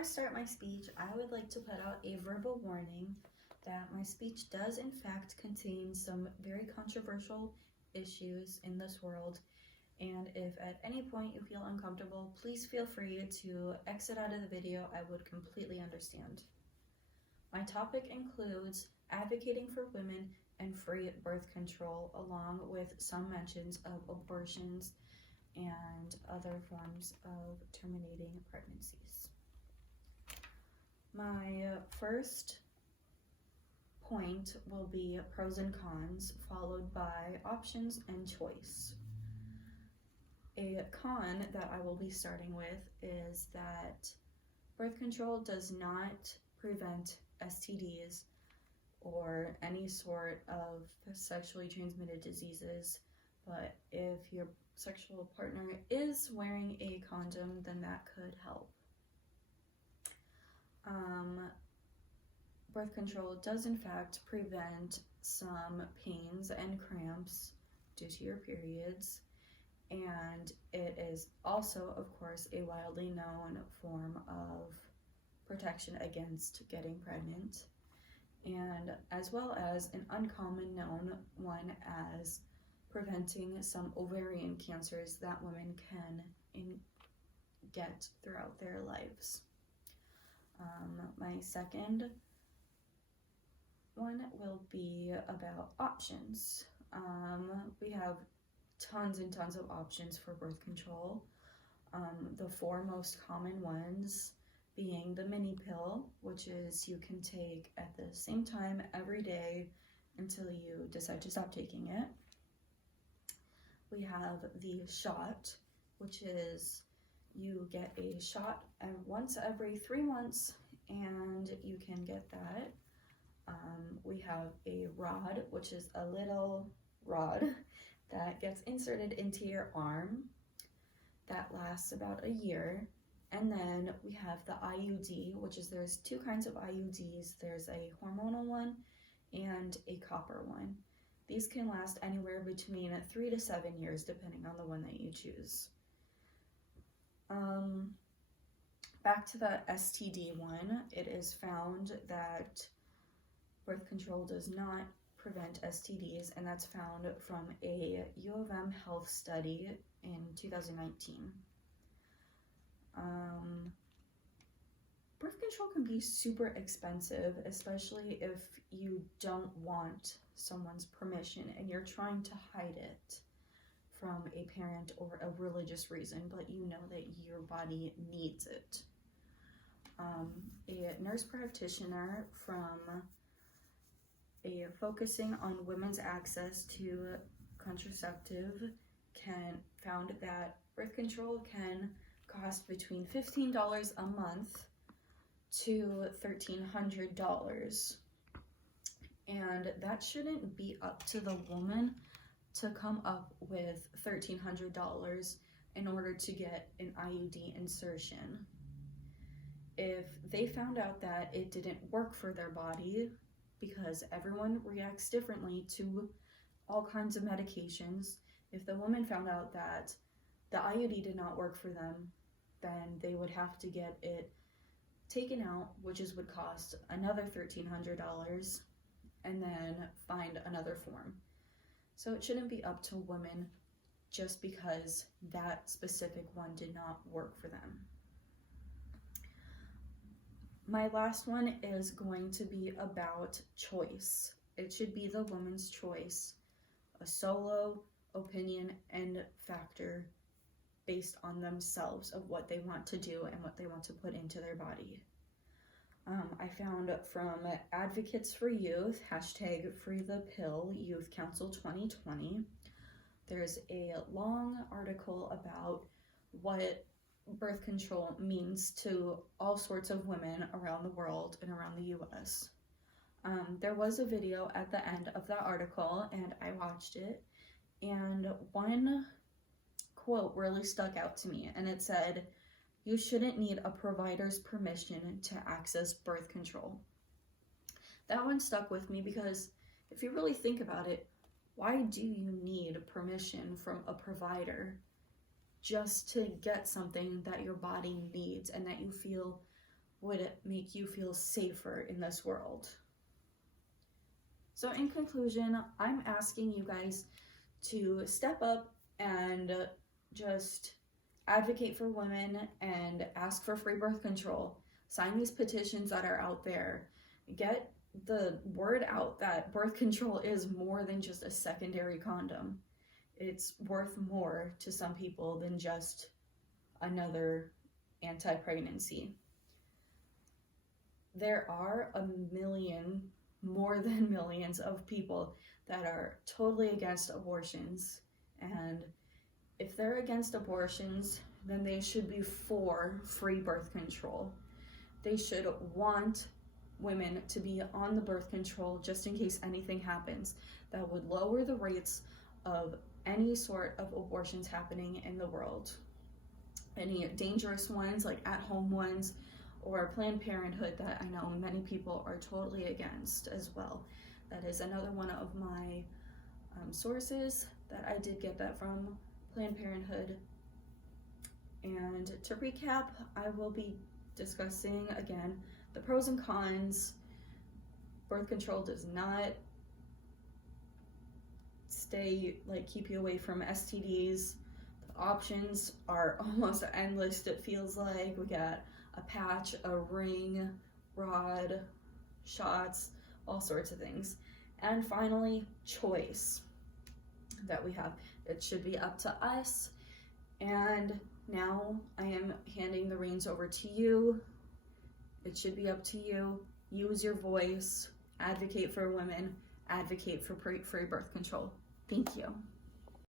I start my speech, I would like to put out a verbal warning that my speech does in fact contain some very controversial issues in this world, and if at any point you feel uncomfortable, please feel free to exit out of the video. I would completely understand. My topic includes advocating for women and free birth control, along with some mentions of abortions and other forms of terminating pregnancies. My first point will be pros and cons, followed by options and choice. A con that I will be starting with is that birth control does not prevent STDs or any sort of sexually transmitted diseases, but if your sexual partner is wearing a condom, then that could help. Birth control does in fact prevent some pains and cramps due to your periods, and it is also, of course, a widely known form of protection against getting pregnant, and as well as an uncommon known one as preventing some ovarian cancers that women can get throughout their lives. My second one will be about options. We have tons and tons of options for birth control. The four most common ones being the mini pill, which is you can take at the same time every day until you decide to stop taking it. We have the shot, which is you get a shot once every 3 months and you can get that. We have a rod, which is a little rod that gets inserted into your arm that lasts about a year. And then we have the IUD, which is there's two kinds of IUDs. There's a hormonal one and a copper one. These can last anywhere between 3 to 7 years, depending on the one that you choose. Back to the STD one, it is found that birth control does not prevent STDs, and that's found from a U of M health study in 2019. Birth control can be super expensive, especially if you don't want someone's permission and you're trying to hide it from a parent or a religious reason, but you know that your body needs it. A nurse practitioner from focusing on women's access to contraceptive found that birth control can cost between $15 a month to $1,300, and that shouldn't be up to the woman to come up with $1,300 in order to get an IUD insertion. If they found out that it didn't work for their body, because everyone reacts differently to all kinds of medications, if the woman found out that the IUD did not work for them, then they would have to get it taken out, which would cost another $1,300, and then find another form. So it shouldn't be up to women just because that specific one did not work for them. My last one is going to be about choice. It should be the woman's choice, a solo opinion and factor based on themselves of what they want to do and what they want to put into their body. I found from Advocates for Youth, #FreeThePill, Youth Council 2020, there's a long article about what birth control means to all sorts of women around the world and around the US. There was a video at the end of that article, and I watched it, and one quote really stuck out to me, and it said, "You shouldn't need a provider's permission to access birth control." That one stuck with me because if you really think about it, why do you need permission from a provider just to get something that your body needs and that you feel would make you feel safer in this world. So in conclusion, I'm asking you guys to step up and just advocate for women and ask for free birth control. Sign these petitions that are out there. Get the word out that birth control is more than just a secondary condom. It's worth more to some people than just another anti-pregnancy. There are more than millions of people that are totally against abortions, and if they're against abortions, then they should be for free birth control. They should want women to be on the birth control just in case anything happens. That would lower the rates of any sort of abortions happening in the world. Any dangerous ones, like at-home ones, or Planned Parenthood, that I know many people are totally against as well. That is another one of my sources that I did get that from, Planned Parenthood. And to recap, I will be discussing again the pros and cons. Birth control does not keep you away from STDs. The options are almost endless, it feels like. We got a patch, a ring, rod, shots, all sorts of things. And finally, choice that we have. It should be up to us. And now I am handing the reins over to you. It should be up to you. Use your voice. Advocate for women. Advocate for free birth control. Thank you.